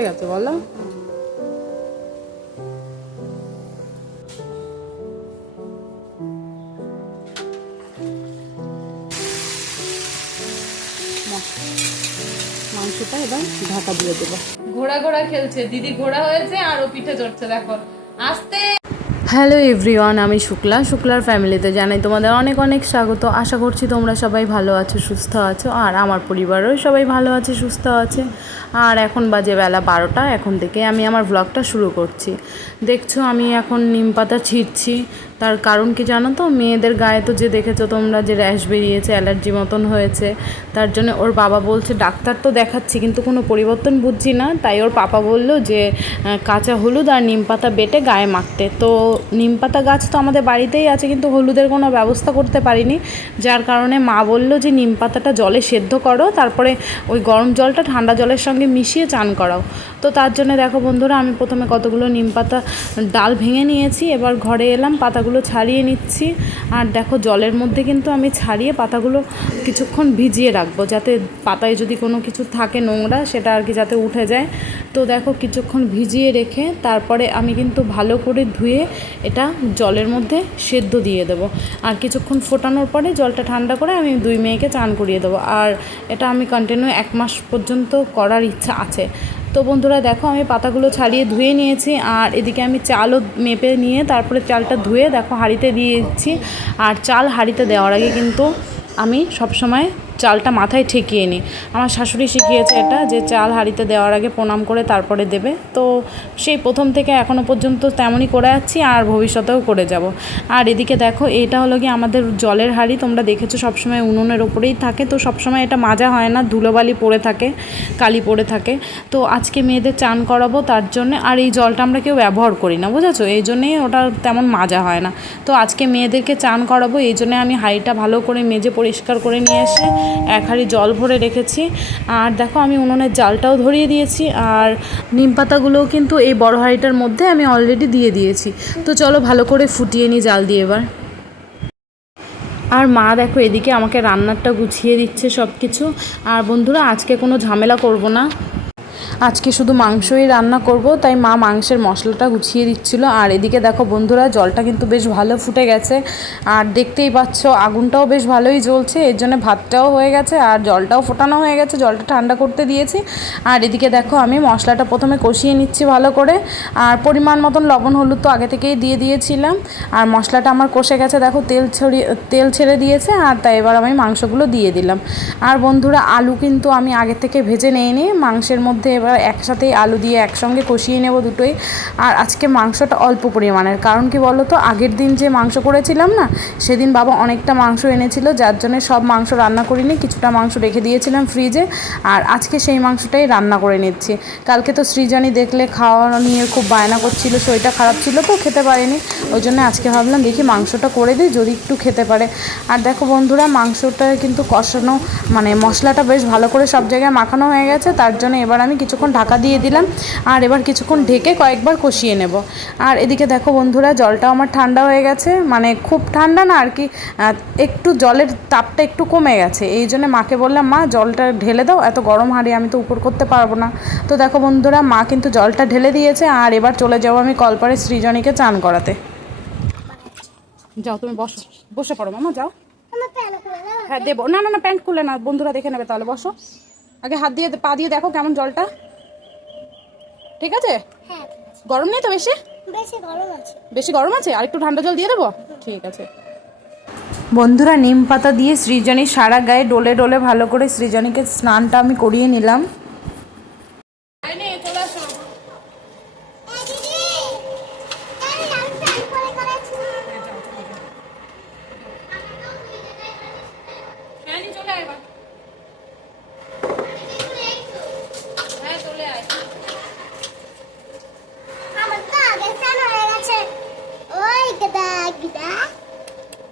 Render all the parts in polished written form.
হয়ে গেছে বলো? মাংসটা এবার ঢাকা দিয়ে দেবো। ঘোড়া ঘোড়া খেলছে, দিদি ঘোড়া হয়েছে আর ও পিঠে চড়ছে, দেখো আস্তে। হ্যালো এভরিওয়ান, আমি শুক্লার ফ্যামিলিতে জানাই তোমাদের অনেক অনেক স্বাগত। আশা করছি তোমরা সবাই ভালো আছো, সুস্থ আছো, আর আমার পরিবারও সবাই ভালো আছে, সুস্থ আছে। আর এখন বাজে বেলা 12টা, এখন থেকে আমি আমার ব্লগটা শুরু করছি। দেখছো আমি এখন নিম পাতা ছিঁড়ছি। তার কারণ কি জানো তো? মেয়েদের গায়ে তো যে দেখেছো তোমরা যে র্যাশ বেরিয়েছে, অ্যালার্জি মতন হয়েছে, তার জন্য ওর বাবা বলছে, ডাক্তার তো দেখাচ্ছি কিন্তু কোনো পরিবর্তন বুঝছি না। তাই ওর পাপা বললো যে কাঁচা হলুদ আর নিম পাতা বেটে গায়ে মাখতে। তো নিম পাতা গাছ তো আমাদের বাড়িতেই আছে, কিন্তু হলুদের কোনো ব্যবস্থা করতে পারিনি, যার কারণে মা বললো যে নিম পাতাটা জলে সেদ্ধ করো, তারপরে ওই গরম জলটা ঠান্ডা জলের সঙ্গে মিশিয়ে চান করাও। তো তার জন্য দেখো বন্ধুরা, আমি প্রথমে কতগুলো নিম পাতা ডাল ভেঙে নিয়েছি, এবার ঘরে এলাম, পাতাগুলো ছাড়িয়ে নিচ্ছি। আর দেখো জলের মধ্যে কিন্তু আমি ছাড়িয়ে পাতাগুলো কিছুক্ষণ ভিজিয়ে রাখবো, যাতে পাতায় যদি কোনো কিছু থাকে নোংরা সেটা আর কি যাতে উঠে যায়। তো দেখো কিছুক্ষণ ভিজিয়ে রেখে তারপরে আমি কিন্তু ভালো করে ধুয়ে এটা জলের মধ্যে সেদ্ধ দিয়ে দেবো। আর কিছুক্ষণ ফোটানোর পরে জলটা ঠান্ডা করে আমি 2 মেয়েকে চান করিয়ে দেবো। আর এটা আমি কন্টিনিউ 1 মাস পর্যন্ত করার ইচ্ছা আছে। তো বন্ধুরা দেখো আমি পাতাগুলো ছাড়িয়ে ধুয়ে নিয়েছি, আর এদিকে আমি চালও মেপে নিয়ে তারপরে চালটা ধুয়ে দেখো হাঁড়িতে দিয়ে দিচ্ছি। আর চাল হাঁড়িতে দেওয়ার আগে কিন্তু আমি সবসময় চালটা মাথায় ঠেকিয়ে নিই। আমার শাশুড়ি শিখিয়েছে এটা, যে চাল হাঁড়িতে দেওয়ার আগে প্রণাম করে তারপরে দেবে। তো সেই প্রথম থেকে এখনও পর্যন্ত তেমনই করে যাচ্ছি, আর ভবিষ্যতেও করে যাব। আর এদিকে দেখো এটা হলো কি আমাদের জলের হাঁড়ি, তোমরা দেখেছো সবসময় উনুনের ওপরেই থাকে, তো সবসময় এটা মাজা হয় না, ধুলোবালি পড়ে থাকে, কালি পড়ে থাকে। তো আজকে মেয়েদের চান করাবো তার জন্যে, আর এই জলটা আমরা কেউ ব্যবহার করি না, বুঝেছো, এই জন্যেই ওটা তেমন মাজা হয় না। তো আজকে মেয়েদেরকে চান করাবো, এই জন্যে আমি হাঁড়িটা ভালো করে মেজে পরিষ্কার করে নিয়ে এসে 1 হাঁড়ি জল ভরে রেখেছি। আর দেখো আমি উনুনের জালটাও ধরিয়ে দিয়েছি, আর নিম পাতাগুলোও কিন্তু এই বড় হাঁড়িটার মধ্যে আমি অলরেডি দিয়ে দিয়েছি। তো চলো ভালো করে ফুটিয়ে নিই জাল দিয়ে এবার। আর মা দেখো এদিকে আমাকে রান্নারটা গুছিয়ে দিচ্ছে সব কিছু। আর বন্ধুরা আজকে কোনো ঝামেলা করব না, আজকে শুধু মাংসই রান্না করব, তাই মা মাংসের মশলাটা গুছিয়ে দিচ্ছিল। আর এদিকে দেখো বন্ধুরা জলটা কিন্তু বেশ ভালো ফুটে গেছে, আর দেখতেই পাচ্ছ আগুনটাও বেশ ভালোই জ্বলছে, এর জন্য ভাতটাও হয়ে গেছে আর জলটাও ফোটানো হয়ে গেছে, জলটা ঠান্ডা করতে দিয়েছি। আর এদিকে দেখো আমি মশলাটা প্রথমে কষিয়ে নিচ্ছি ভালো করে, আর পরিমাণ মতন লবণ হলুদ তো আগে থেকেই দিয়ে দিয়েছিলাম। আর মশলাটা আমার কষে গেছে, দেখো তেল ছেড়ে দিয়েছে, আর তাই এবার আমি মাংসগুলো দিয়ে দিলাম। আর বন্ধুরা আলু কিন্তু আমি আগে থেকে ভেজে নিই মাংসের মধ্যে, এবার একসাথেই আলু দিয়ে একসঙ্গে কষিয়ে নেব দুটোই। আর আজকে মাংসটা অল্প পরিমাণের, কারণ কি বলো তো, আগের দিন যে মাংস করেছিলাম না, সেদিন বাবা অনেকটা মাংস এনেছিল, যার জন্য সব মাংস রান্না করিনি, কিছুটা মাংস রেখে দিয়েছিলাম ফ্রিজে। আর আজকে সেই মাংসটাই রান্না করে নিচ্ছি। কালকে তো সৃজনী দেখলে খাওয়া নিয়ে খুব বায়না করছিল, শরীরটা খারাপ ছিল তো খেতে পারেনি, ওই জন্য আজকে ভাবলাম দেখি মাংসটা করে দিই, যদি একটু খেতে পারে। আর দেখো বন্ধুরা মাংসটা কিন্তু কষানো, মানে মশলাটা বেশ ভালো করে সব জায়গায় মাখানো হয়ে গেছে, তার জন্য এবার আমি কিছুক্ষণ ঢাকা দিয়ে দিলাম, আর এবার কিছুক্ষণ ঢেকে কয়েকবার কষিয়ে নেব। আর এদিকে দেখো বন্ধুরা জলটাও আমার ঠান্ডা হয়ে গেছে, মানে খুব ঠান্ডা না আর কি, একটু জলের তাপটা একটু কমে গেছে, এই জন্য মাকে বললাম মা জলটা ঢেলে দাও, এত গরম হাঁড়ি আমি তো উপর করতে পারবো না। তো দেখো বন্ধুরা মা কিন্তু জলটা ঢেলে দিয়েছে, আর এবার চলে যাবো আমি কলপারে সৃজনীকে চান করাতে। যাও তুমি বসে পড়ো মামা, যাও। হ্যাঁ দেবো, না না না প্যান্ট খুলে না, বন্ধুরা দেখে নেবে, তাহলে বসো। আগে হাত দিয়ে পা দিয়ে দেখো কেমন জলটা, ঠিক আছে? গরম নেই তো বেশি? বেশি গরম আছে? আর একটু ঠান্ডা জল দিয়ে দেবো, ঠিক আছে। বন্ধুরা নিম পাতা দিয়ে সৃজনীর সারা গায়ে ডলে ডলে ভালো করে সৃজনীকে স্নানটা আমি করিয়ে নিলাম।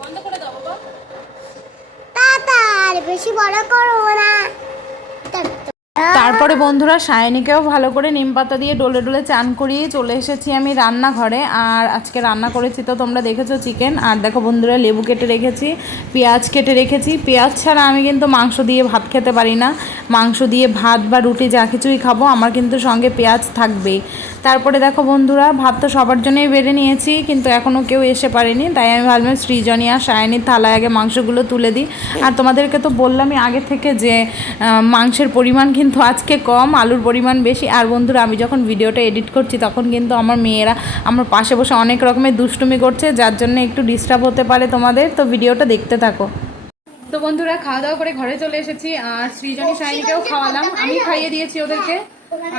বন্ধ করে দাও বাবা, তাড়াতাড়ি বেশি বড় করো না। তারপরে বন্ধুরা সায়নীকেও ভালো করে নিম পাতা দিয়ে ডলে ডলে চান করিয়ে চলে এসেছি আমি রান্নাঘরে। আর আজকে রান্না করেছি তো তোমরা দেখেছো চিকেন। আর দেখো বন্ধুরা লেবু কেটে রেখেছি, পেঁয়াজ কেটে রেখেছি। পেঁয়াজ ছাড়া আমি কিন্তু মাংস দিয়ে ভাত খেতে পারি না। মাংস দিয়ে ভাত বা রুটি যা কিছুই খাবো আমার কিন্তু সঙ্গে পেঁয়াজ থাকবেই। তারপরে দেখো বন্ধুরা ভাত তো সবার জন্যই বেড়ে নিয়েছি, কিন্তু এখনও কেউ এসে পারেনি, তাই আমি ভাবলাম সৃজনী আর সায়নীর থালায় আগে মাংসগুলো তুলে দিই। আর তোমাদেরকে তো বললামই আগে থেকে যে মাংসের পরিমাণ কিন্তু আজকে কম, আলুর পরিমাণ বেশি। আর বন্ধুরা আমি যখন ভিডিওটা এডিট করছি তখন কিন্তু আমার মেয়েরা আমার পাশে বসে অনেক রকমের দুষ্টুমি করছে, যার জন্য একটু ডিস্টার্ব হতে পারে তোমাদের, তো ভিডিওটা দেখতে থাকো। তো বন্ধুরা খাওয়া দাওয়া করে ঘরে চলে এসেছি, আর সৃজনী সায়নীকেও খাওয়ালাম, আমি খাইয়ে দিয়েছি ওদেরকে।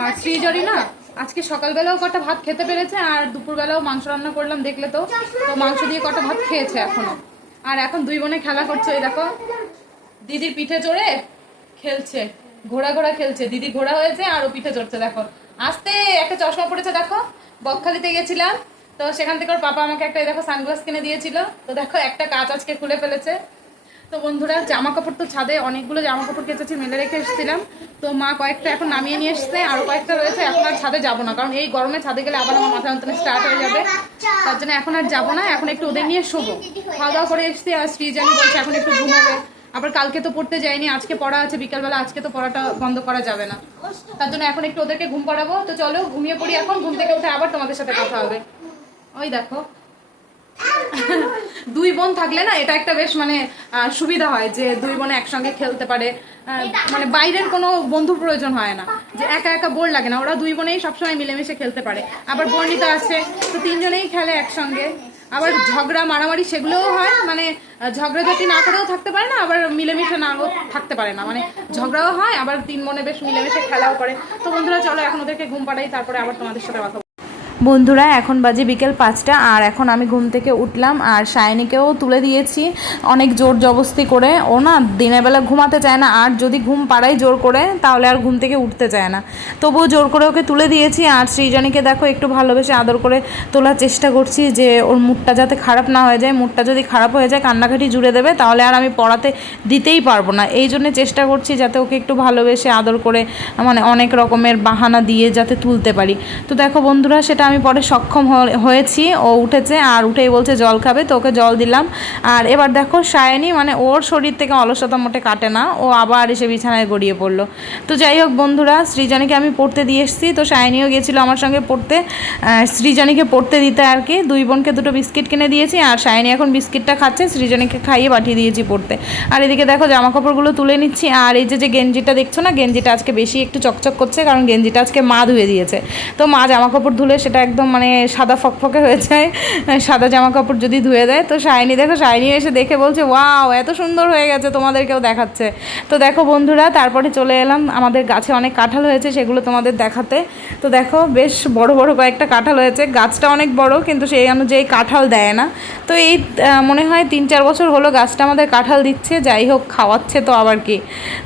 আর সৃজনী না আজকে সকালবেলাও কটা ভাত খেতে পেরেছে, আর দুপুরবেলাও মাংস রান্না করলাম দেখলে তো, তো মাংস দিয়ে কটা ভাত খেয়েছে এখনো। আর এখন দুই বোনে খেলা করছে, ওই দেখো দিদির পিঠে চড়ে খেলছে, ঘোড়া ঘোড়া খেলছে। দিদি ঘোড়া হয়েছে আর ও পিঠে চড়ছে। দেখো আস্তে একটা চশমা পড়েছে, দেখো বকখালিতে গেছিলাম তো সেখান থেকে ওর পাপা আমাকে একটা দেখো সানগ্লাস কিনে দিয়েছিল, তো দেখো একটা কাঁচ আজকে খুলে ফেলেছে। তো বন্ধুরা জামা কাপড় তো ছাদে অনেকগুলো জামা কাপড় কেচেছি, মেলে রেখে এসেছিলাম, তো মা কয়েকটা এখন নামিয়ে নিয়ে এসছে, আরো কয়েকটা রয়েছে। এখন আর ছাদে যাবো না, কারণ এই গরমে ছাদে গেলে আবার আমার মাথা যন্ত্রণা স্টার্ট হয়ে যাবে, তার জন্য এখন আর যাবো না। এখন একটু ওদের নিয়ে শোবো। খাওয়া দাওয়া করে এসছি, আর সৃজনী বলছে এখন একটু ঘুমাবে। আবার কালকে তো পড়তে যাইনি, আজকে পড়া আছে বিকালবেলা, আজকে তো পড়াটা বন্ধ করা যাবে না, তার জন্য এখন একটু ওদেরকে ঘুম পাড়াবো। তো চলো ঘুমিয়ে পড়ি এখন, ঘুম থেকে উঠে আবার তোমাদের সাথে কথা হবে। ওই দেখো দুই বোন থাকলে না এটা একটা বেশ মানে সুবিধা হয় যে দুই বোনে একসঙ্গে খেলতে পারে, মানে বাইরের কোনো বন্ধুর প্রয়োজন হয় না, যে একা একা বোর লাগে না, ওরা দুই বোনেই সবসময় মিলেমিশে খেলতে পারে। আবার বর্ণিতা আছে তো তিনজনেই খেলে একসঙ্গে। আবার ঝগড়া মারামারি সেগুলোও হয়, মানে ঝগড়াঝাটি না করেও থাকতে পারে না, আবার মিলেমিশে নাও থাকতে পারে না, মানে ঝগড়াও হয় আবার তিন বোনে বেশ মিলেমিশে খেলাও করে। তো বন্ধুরা চলো এখন ওদেরকে ঘুম পাড়াই, তারপরে আবার তোমাদের সাথে কথা। বন্ধুরা এখন বাজে বিকেল 5টা, আর এখন আমি ঘুম থেকে উঠলাম, আর সায়নীকেও তুলে দিয়েছি অনেক জোর জবস্তি করে। ও না দিনের বেলা ঘুমাতে চায় না, আর যদি ঘুম পাড়াই জোর করে তাহলে আর ঘুম থেকে উঠতে চায় না, তবুও জোর করে ওকে তুলে দিয়েছি। আর সৃজনীকে দেখো একটু ভালোবেসে আদর করে তোলার চেষ্টা করছি, যে ওর মুডটা যাতে খারাপ না হয়ে যায়। মুডটা যদি খারাপ হয়ে যায় কান্নাকাটি জুড়ে দেবে, তাহলে আর আমি পড়াতে দিতেই পারবো না। এই জন্য চেষ্টা করছি যাতে ওকে একটু ভালোবেসে আদর করে, মানে অনেক রকমের বাহানা দিয়ে যাতে তুলতে পারি। তো দেখো বন্ধুরা সেটা আমি পরে সক্ষম হয়েছি। ও উঠেছে, আর উঠেই বলছে জল খাবে, তো ওকে জল দিলাম। আর এবার দেখো সায়নী মানে ওর শরীর থেকে অলসতা মোটে কাটে না, ও আবার এসে বিছানায় গড়িয়ে পড়লো। তো যাই হোক বন্ধুরা সৃজনীকে আমি পড়তে দিয়ে এসেছি, তো সায়নীও গিয়েছিলো আমার সঙ্গে পড়তে, সৃজনীকে পড়তে দিতে আর কি। দুই বোনকে দুটো বিস্কিট কিনে দিয়েছি, আর সায়নী এখন বিস্কিটটা খাচ্ছে, সৃজনীকে খাইয়ে পাঠিয়ে দিয়েছি পড়তে। আর এদিকে দেখো জামা কাপড়গুলো তুলে নিচ্ছি। আর এই যে গেঞ্জিটা দেখছো না, গেঞ্জিটা আজকে বেশি একটু চকচক করছে, কারণ গেঞ্জিটা আজকে মা ধুয়ে দিয়েছে। তো মা জামা কাপড় ধুলে সেটা একদম মানে সাদা ফকফকে হয়ে যায়, সাদা জামা কাপড় যদি ধুয়ে দেয়। তো সায়নী দেখো, সায়নী এসে দেখে বলছে ওয়াও এত সুন্দর হয়ে গেছে, তোমাদেরকেও দেখাচ্ছে। তো দেখো বন্ধুরা তারপরে চলে এলাম, আমাদের গাছে অনেক কাঁঠাল হয়েছে সেগুলো তোমাদের দেখাতে। তো দেখো বেশ বড় বড় কয়েকটা কাঁঠাল হয়েছে, গাছটা অনেক বড় কিন্তু সেই অনুযায়ী কাঁঠাল দেয় না। তো এই মনে হয় 3-4 বছর হলো গাছটা আমাদের কাঁঠাল দিচ্ছে, যাই হোক খাওয়াচ্ছে তো আবার কি।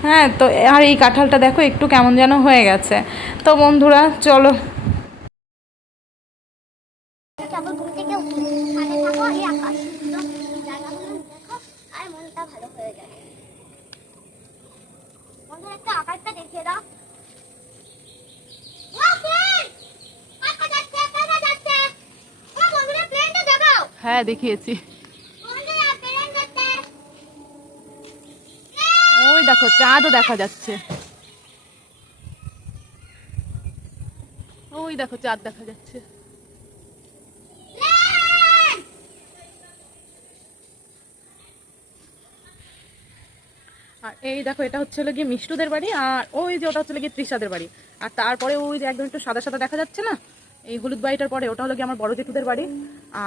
হ্যাঁ, তো আর এই কাঁঠালটা দেখো একটু কেমন যেন হয়ে গেছে। তো বন্ধুরা চলো। কেবল ঘুম থেকে উঠি সাথে থাকো এই আকাশ তো জায়গাগুলো দেখো আর মনটা ভালো হয়ে যায়। বন্ধুরা একটা আকাশটা দেখিয়ে দাও। হ্যাঁ দেখিয়েছি, ওই দেখো চাঁদও দেখা যাচ্ছে, ওই দেখো চাঁদ দেখা যাচ্ছে। আর এই দেখো এটা হচ্ছে গিয়ে মিষ্টুদের বাড়ি, আর ওই যে ওটা হচ্ছে গিয়ে তৃষাদের বাড়ি। আর তারপরে ওই যে একদম একটু সাদা সাদা দেখা যাচ্ছে না, এই হলুদ বাড়িটার পরে ওটা হলো গিয়ে আমার বড় জেঠুদের বাড়ি।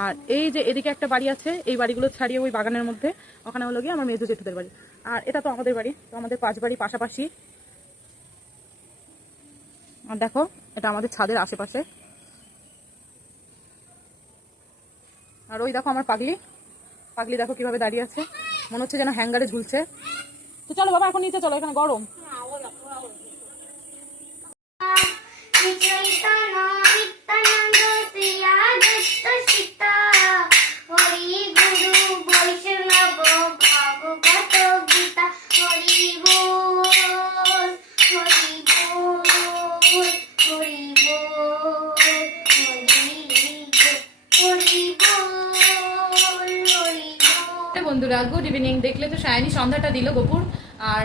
আর এই যে এদিকে একটা বাড়ি আছে, এই বাড়িগুলো ছাড়িয়ে ওই বাগানের মধ্যে ওখানে হলো গিয়ে আমার মেজো জেঠুদের বাড়ি। আর এটা তো আমাদের বাড়ি, তো আমাদের 5 বাড়ি পাশাপাশি। আর দেখো এটা আমাদের ছাদের আশেপাশে। আর ওই দেখো আমার পাগলি, পাগলি দেখো কিভাবে দাঁড়িয়ে আছে, মনে হচ্ছে যেন হ্যাঙ্গারে ঝুলছে। তো চলো বাবা এখন নিচে চলো, এখানে গরম। হরি বল হরি বল। বন্ধুরা, গুড ইভিনিং। দেখলে তো সায়নী সন্ধ্যাটা দিল গোপুর, আর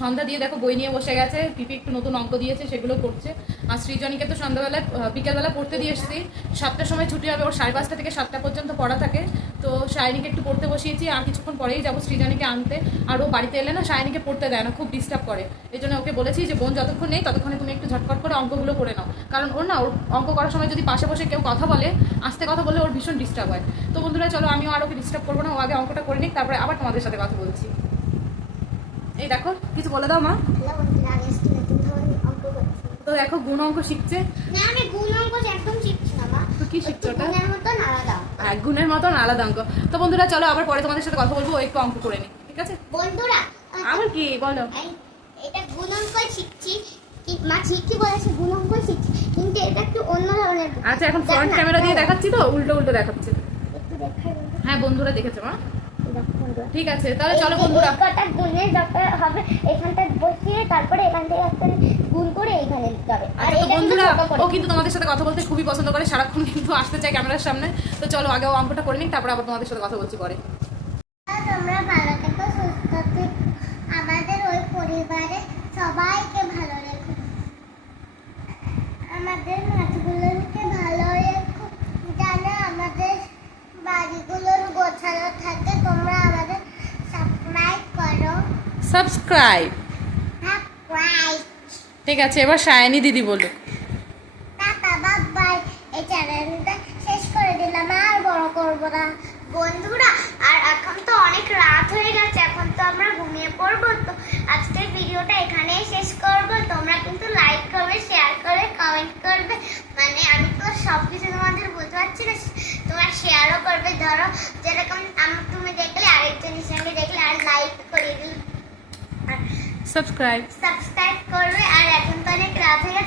সন্ধ্যা দিয়ে দেখো বই নিয়ে বসে গেছে। পিপি একটু নতুন অঙ্ক দিয়েছে, সেগুলো করছে। আর সৃজনীকে তো সন্ধ্যাবেলায় বিকেলবেলা পড়তে দিয়ে এসেছি। 7টার সময় ছুটি হবে, ওর 5:30 থেকে 7টা পর্যন্ত পড়া থাকে। তো সায়নীকে একটু পড়তে বসিয়েছি, আর কিছুক্ষণ পরেই যাবো সৃজনীকে আনতে। আর ও বাড়িতে এলে না সায়নীকে পড়তে দেয় না, খুব ডিস্টার্ব করে। এই জন্য ওকে বলেছি যে বোন যতক্ষণ নেই ততক্ষণে তুমি একটু ঝটপট করে অঙ্কগুলো করে নাও, কারণ ওর না ওর অঙ্ক করার সময় যদি পাশে বসে কেউ কথা বলে, আস্তে কথা বলে ওর ভীষণ ডিস্টার্ব হয়। তো বন্ধুরা চলো, আমিও আর ওকে ডিস্টার্ব করবো না, ও আগে অঙ্কটা করে নিক, তারপরে আবার তোমাদের সাথে কথা বলছি। এই দেখো, কিছু বলে দাও মা। হ্যালো বন্ধুরা, আমি আজকে নতুন ধরনের অঙ্ক করছি। তো দেখো গুণ অঙ্ক শিখছে। না, আমি গুণ অঙ্ক একদম শিখছি না মা। তো কি শিখছো ওটা? গুণের মতন আলাদা। গুণের মতন আলাদা অঙ্ক। তো বন্ধুরা চলো, আবার পরে তোমাদের সাথে কথা বলবো, ও একটু অঙ্ক করে নি, ঠিক আছে? বন্ধুরা, আমার কি বলো? এটা গুণ অঙ্ক শিখছি। মা ঠিকই বলেছে, গুণ অঙ্ক শিখছি, কিন্তু এটা একটু অন্য ধরনের। আচ্ছা, এখন ফ্রন্ট ক্যামেরা দিয়ে দেখাচ্ছি তো, উল্টো উল্টো দেখাচ্ছে। একটু দেখাই বন্ধুরা। হ্যাঁ বন্ধুরা দেখেছো মা? দেখো বন্ধুরা, ঠিক আছে, তাহলে চলো বন্ধুরা। কটা গুণের দরকার হবে, এখানটা বসিয়ে তারপরে এখান থেকে একটা গুণ করে এখানে লিখতে হবে। আর আচ্ছা তো এটা কিন্তু বন্ধুরা, ছোট করে। ও কিন্তু তোমাদের সাথে কথা বলতে খুবই পছন্দ করে, সারাক্ষণ কিন্তু আসতে চায় ক্যামেরার সামনে। তো চলো আগে ও অঙ্কটা করে নিক, তারপরে আবার তোমাদের সাথে কথা বলছি পরে। তোমরা ভালো থেকো, সুস্থ থেকো, আমাদের ওই পরিবারে সবাইকে ভালো রেখো, আমাদের মাছগুলোকে ভালো রেখো, যেন আমাদের বাড়িগুলোর গোছানো থাকে। তোমরা আমাদের সাবস্ক্রাইব করো। সাবস্ক্রাইব। সাবস্ক্রাইব। ঠিক আছে, এবার সায়নী দিদি বলো। Tata, bye bye. এই চ্যানেলটা শেষ করে দিলাম, আর বড় করবো না বন্ধুরা। আর এখন তো অনেক রাত হয়ে গেছে, এখন তো আমরা ঘুমিয়ে পড়বো। তো আজকের ভিডিওটা এখানেই শেষ করবো। তোমরা কিন্তু লাইক করবে, শেয়ার করবে, কমেন্ট করবে। মানে আমি তো সব কিছু তোমাদের বলতে পারছি না, তোমরা শেয়ারও করবে। ধরো যেরকম তুমি দেখলে, আরেকজনের সঙ্গে দেখলে, আর লাইক করে দিলে, সাবস্ক্রাইব সাবস্ক্রাইব করবে। আর এখন তো অনেক রাত হয়ে